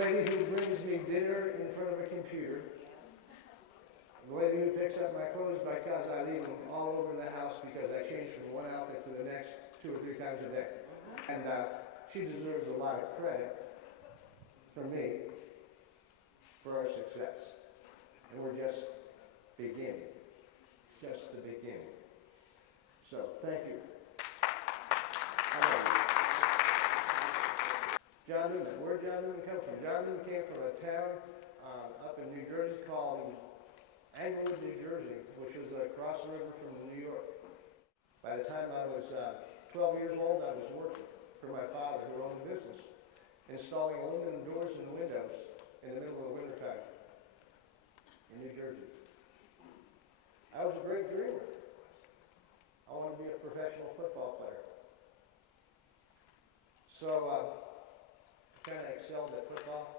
lady who brings me dinner in front of a computer, the lady who picks up my clothes because I leave them all over the house because I change from one outfit to the next 2 or 3 times a day. And she deserves a lot of credit from me for our success. And we're just beginning. Just the beginning. So, thank you. John Neuman. Where did John Neuman come from? John Neuman came from a town up in New Jersey called Englewood, New Jersey, which was across the river from New York. By the time I was 12 years old, I was working for my father, who owned a business, installing aluminum doors and windows in the middle of the winter time in New Jersey. I was a great dreamer. I wanted to be a professional football player. So I kind of excelled at football.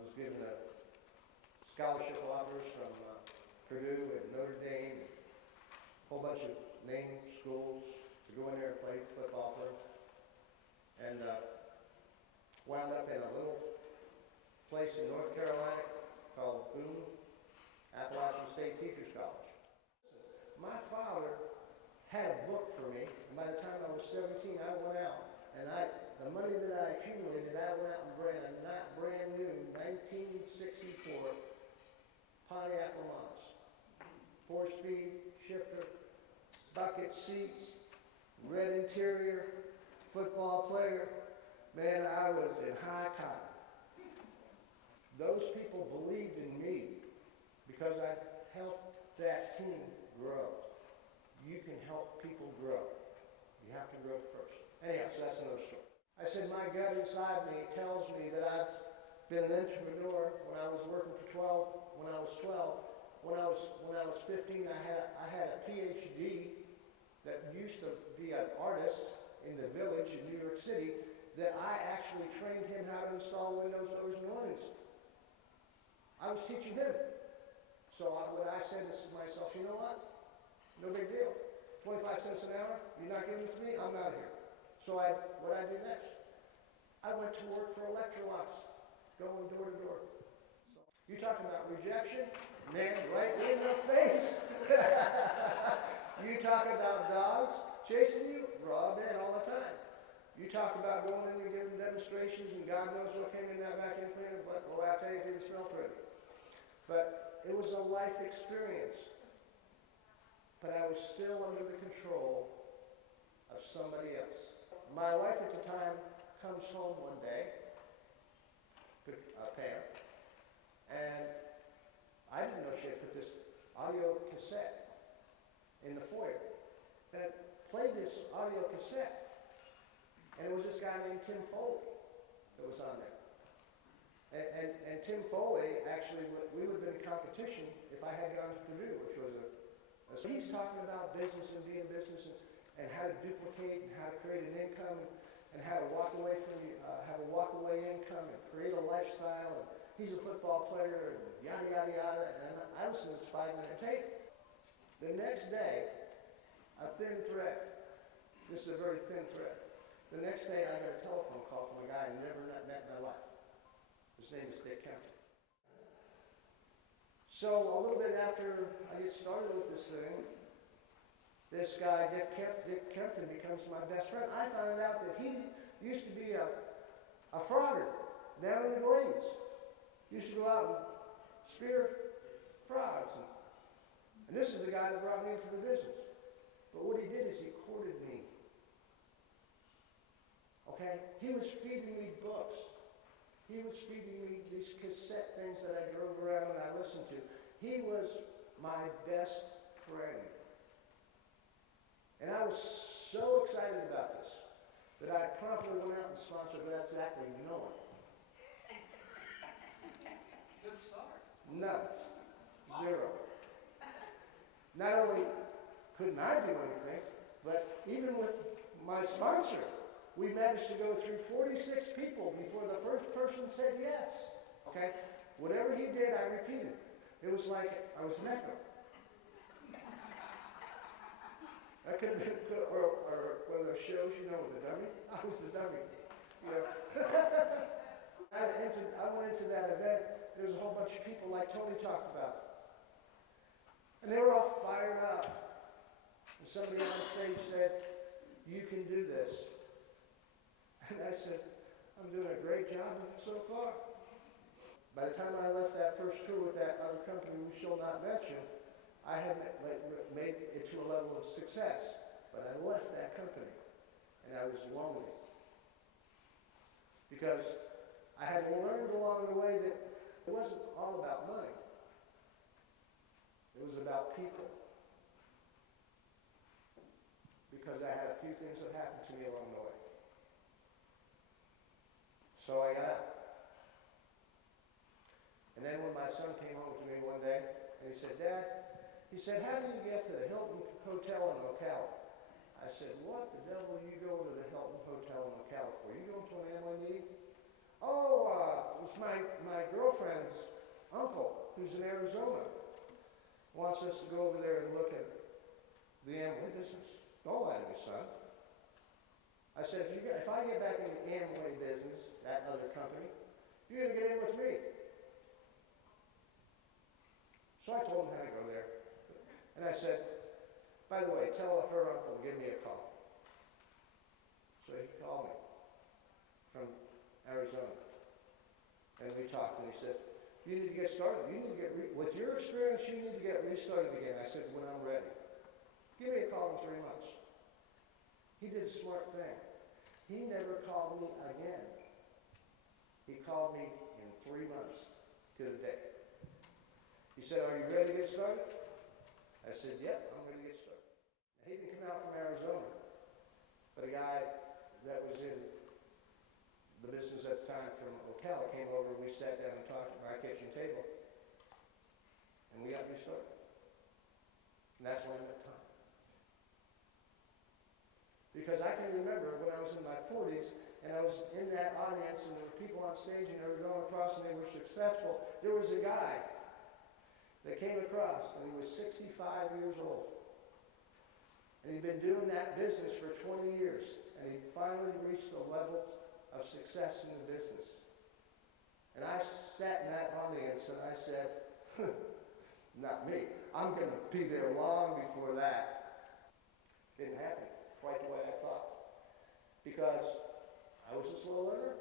Was given a scholarship offers from Purdue and Notre Dame, a whole bunch of named schools to go in there and play football for them. And wound up in a little place in North Carolina called Boone, Appalachian State Teachers College. My father had a book for me, and by the time I was 17, I went out, and the money that I accumulated, I went out and bought a not brand new 1964 Pontiac Lamont. 4-speed shifter, bucket seats, red interior, football player. Man, I was in high cotton. Those people believed in me because I helped that team grow. You can help people grow. You have to grow first. Anyhow, so that's another story. I said my gut inside me tells me that I've been an entrepreneur when I was working for 12, when I was 12. When I was 15, I had a PhD that used to be an artist in the village in New York City that I actually trained him how to install windows, doors, and awnings. I was teaching him. So when I said to myself, you know what? No big deal. 25 cents an hour, you're not giving it to me, I'm out of here. So what I do next? I went to work for Electrolux, going door to door. So, you talking about rejection? Man, right in the face. You talk about dogs chasing you? Raw dead all the time. You talk about going in and giving demonstrations and God knows what came in that vacuum cleaner, but boy, I tell you, it didn't smell pretty. But it was a life experience. But I was still under the control of somebody else. My wife at the time comes home one day, Pam, and I didn't know she had put this audio cassette in the foyer. And it played this audio cassette. And it was this guy named Tim Foley that was on there. And Tim Foley, actually, we would have been in competition if I had gone to Purdue, which was so he's talking about business and being business and how to duplicate and how to create an income and how to walk away from have a walk away income and create a lifestyle. And he's a football player and yada yada yada. And I listened to this 5-minute tape. The next day, a thin thread. This is a very thin thread. The next day, I got a telephone call from a guy I never met in my life. His name is Dick Kempton. So a little bit after I get started with this thing, this guy, Dick Kempton, becomes my best friend. I found out that he used to be a frogger down in the Glades. Used to go out and spear frogs. And this is the guy that brought me into the business. But what he did is he courted me. Okay? He was feeding me books. He was feeding me these cassette things that I drove around and I listened to. He was my best friend. And I was so excited about this that I promptly went out and sponsored exactly Neuman. Good start. No. Zero. Not only couldn't I do anything, but even with my sponsor, we managed to go through 46 people before the first person said yes. Okay? Whatever he did, I repeated. It was like I was an echo. That could have been, or one of those shows, you know, with the dummy. I was the dummy. You know? I went into that event, there was a whole bunch of people like Tony talked about. And they were all fired up. And somebody on stage said, "You can do this." And I said, "I'm doing a great job of it so far." By the time I left that first tour with that other company we shall not mention, I had made it to a level of success. But I left that company, and I was lonely. Because I had learned along the way that it wasn't all about money. It was about people. Because I had a few things that happened to me along the way. So I got out. And then when my son came home to me one day, and he said, "Dad," he said, "how do you get to the Hilton Hotel in Ocala?" I said, "What the devil are you going to the Hilton Hotel in Ocala for? You going to an Amway meeting?" "Oh, it's my girlfriend's uncle, who's in Arizona, wants us to go over there and look at the Amway business." "Don't lie to me, son." I said, if I get back in the Amway business, that other company, you're going to get in with me. So I told him how to go there. And I said, "By the way, tell her uncle to give me a call." So he called me from Arizona. And we talked, and he said, "You need to get started. You need to with your experience, you need to get restarted again." I said, "When I'm ready. Give me a call in 3 months." He did a smart thing. He never called me again. He called me in 3 months to the day. He said, "Are you ready to get started?" I said, "Yep, I'm ready to get started." And he didn't come out from Arizona, but a guy that was in the business at the time from Ocala came over, and we sat down and talked at my kitchen table, and we got restarted. And that's when I met Tom. Because I can remember when I was in my 40s, and I was in that audience, and there were people on stage, and they were going across, and they were successful. There was a guy that came across, and he was 65 years old. And he'd been doing that business for 20 years, and he finally reached the level of success in the business. And I sat in that audience, and I said, "Not me. I'm going to be there long before that." Didn't happen quite the way I thought. Because I was a slow learner.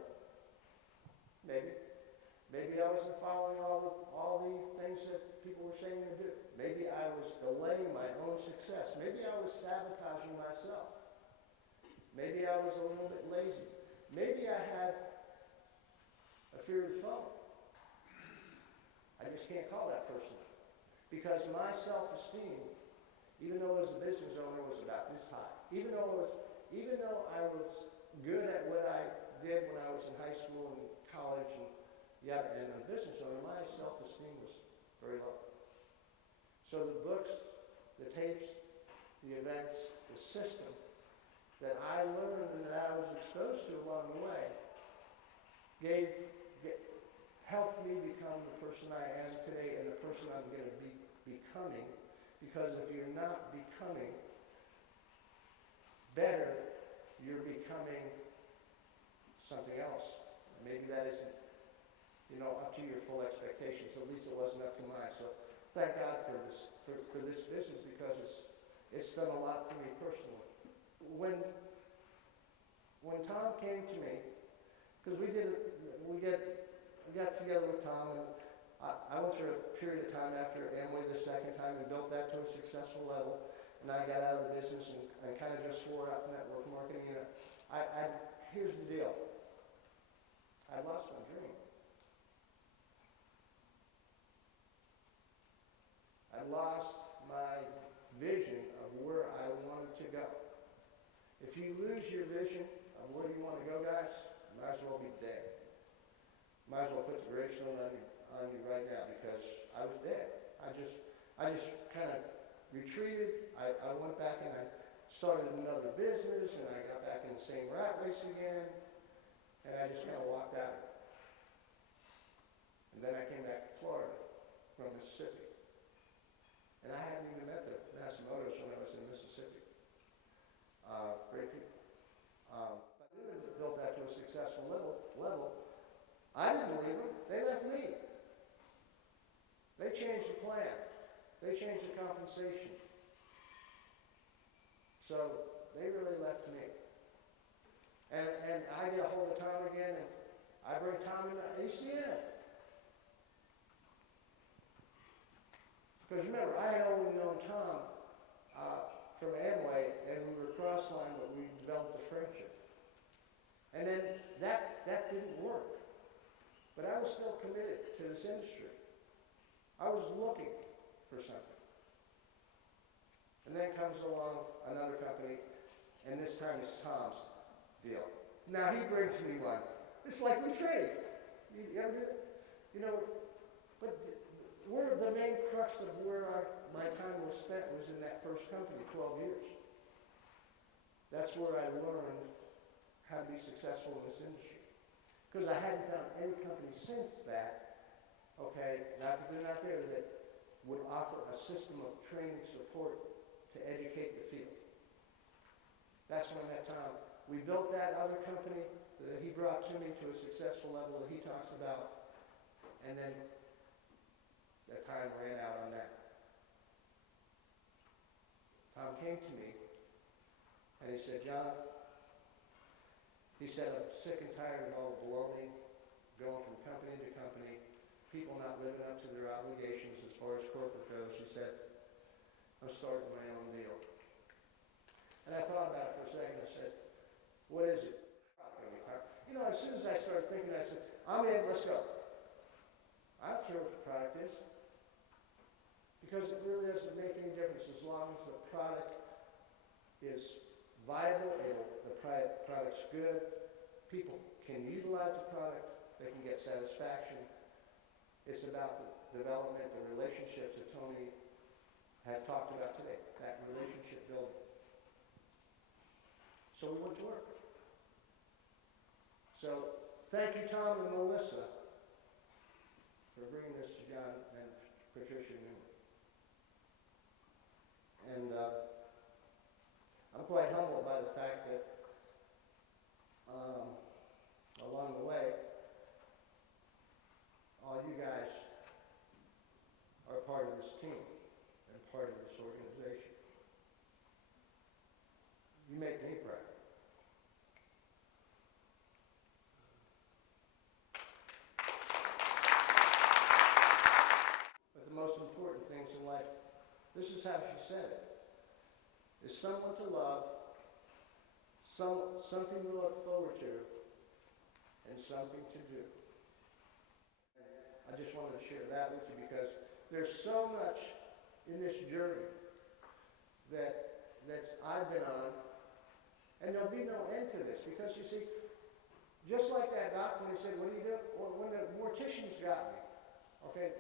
Maybe. Maybe I wasn't following all the things that people were saying to do. Maybe I was delaying my own success. Maybe I was sabotaging myself. Maybe I was a little bit lazy. Maybe I had a fear of the phone. I just can't call that person. Because my self-esteem, even though I was a business owner, was about this high. Even though I was good at what I did when I was in high school and college and a business owner, my self-esteem was very low. So the books, the tapes, the events, the system that I learned and that I was exposed to along the way helped me become the person I am today and the person I'm going to be becoming. Because if you're not becoming better, you're becoming something else. Maybe that isn't up to your full expectations. At least it wasn't up to mine. So thank God for this business, because it's done a lot for me personally. When Tom came to me, because we got together with Tom, and I went through a period of time after Amway the second time and built that to a successful level, and I got out of the business and kind of just swore off network marketing. Here's the deal. I lost my dream. I lost my vision of where I wanted to go. If you lose your vision of where you want to go, guys, you might as well be dead. Might as well put the gravestone on you right now, because I was dead. I just kind of retreated. I went back and I started another business, and I got back in the same rat race again, and I just kind of walked out of it. And then I came back to Florida from Mississippi. And I hadn't even met the Masimotos when I was in Mississippi. Great people. But Neuman built that to a successful level. I compensation. So they really left me. And I get a hold of Tom again, and I bring Tom into ACM. Because remember, I had only known Tom from Amway, and we were cross-lined, but we developed a friendship. And then that didn't work. But I was still committed to this industry. I was looking for something. And then comes along another company, and this time it's Tom's deal. Now he brings me one. It's like we trade. You ever do it? You know, but the main crux of where my time was spent was in that first company, 12 years. That's where I learned how to be successful in this industry. Because I hadn't found any company since that, okay, not that they're not there, that would offer a system of training support to educate the field. That's when that time, we built that other company that he brought to me to a successful level that he talks about, and then that time ran out on that. Tom came to me, and he said, John, he said, I'm sick and tired of all the baloney, going from company to company, people not living up to their obligations as far as corporate goes. He said, I'm starting my own deal. And I thought about it for a second. I said, what is it? You know, as soon as I started thinking, I said, I'm in, let's go. I don't care what the product is. Because it really doesn't make any difference as long as the product is viable, the product's good, people can utilize the product, they can get satisfaction. It's about the development, the relationships that Tony has talked about today, that relationship building. So we went to work. So thank you, Tom and Melissa, for bringing this to John and Patricia Neuman. And I'm quite humbled by the fact that along the way, all you guys are part of this team and part of this organization. You make me proud. But the most important things in life, this is how she said it, is someone to love, something to look forward to, and something to do. I just wanted to share that with you because there's so much in this journey that I've been on, and there'll be no end to this because you see, just like that doc when he said, what do you do? Well, when the morticians got me, okay,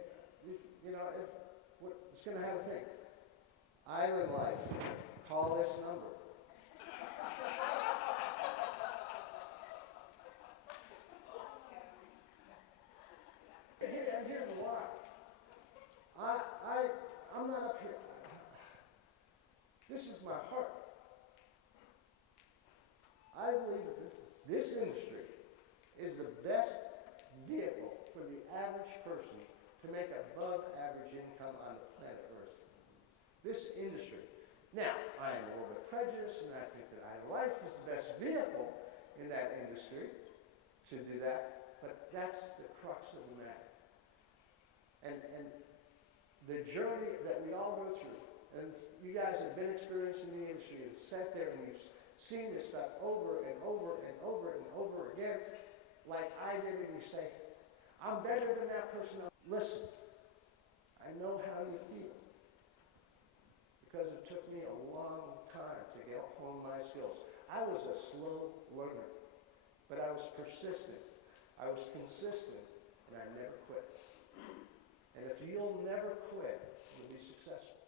you know, it's going to have a thing. IslandLife, call this number. And here's why. I'm not up here. This is my heart. I believe that this industry is the best vehicle for the average person to make above average income on the planet Earth. This industry. Now, I am a little bit prejudiced, and I think that IslandLife is the best vehicle in that industry to do that, but that's the crux of the matter. And the journey that we all go through, and you guys have been experienced in the industry and sat there and you've seen this stuff over and over and over and over again, like I did, and you say, I'm better than that person. Listen, I know how you feel. Because it took me a long time to get hone my skills. I was a slow learner, but I was persistent. I was consistent, and I never quit. And if you'll never quit, you'll be successful.